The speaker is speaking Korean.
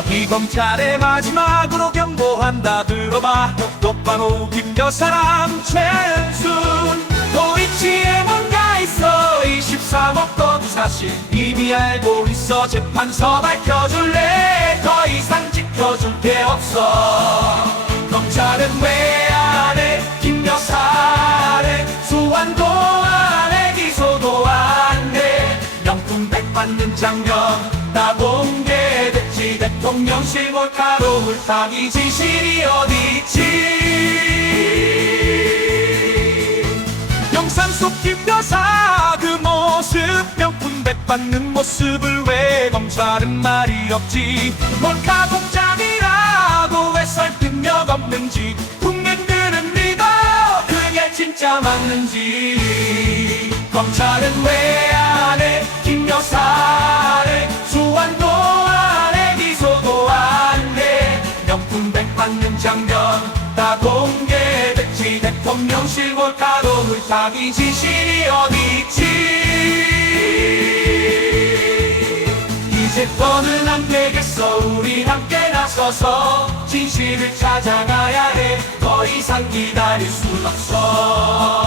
우리 검찰의 마지막으로 경고한다. 들어봐. 똑똑바로 김여 사람 최은순. 도이치에 뭔가 있어. 23억 거두 사실. 이미 알고 있어. 재판서 밝혀줄래? 더 이상 지켜줄 게 없어. 검찰은 왜 안해? 김 여사를 소환도 안해. 기소도 안해. 명품 백 받는 장면 다 공개 됐지 대통령실 몰카로 물타기 진실이 어디 있지? 영상 속 김여사 그 모습 명품 백 받는 모습을 왜 검찰은 말이 없지? 몰카 공장이라고 왜 설득력 없는지 국민들은 믿어 그게 진짜 맞는지. 검찰은 왜 대통령실 몰카로 물타기 진실이 어디 있지 이제 더는 안 되겠어. 우리 함께 나서서 진실을 찾아가야 해 더 이상 기다릴 순 없어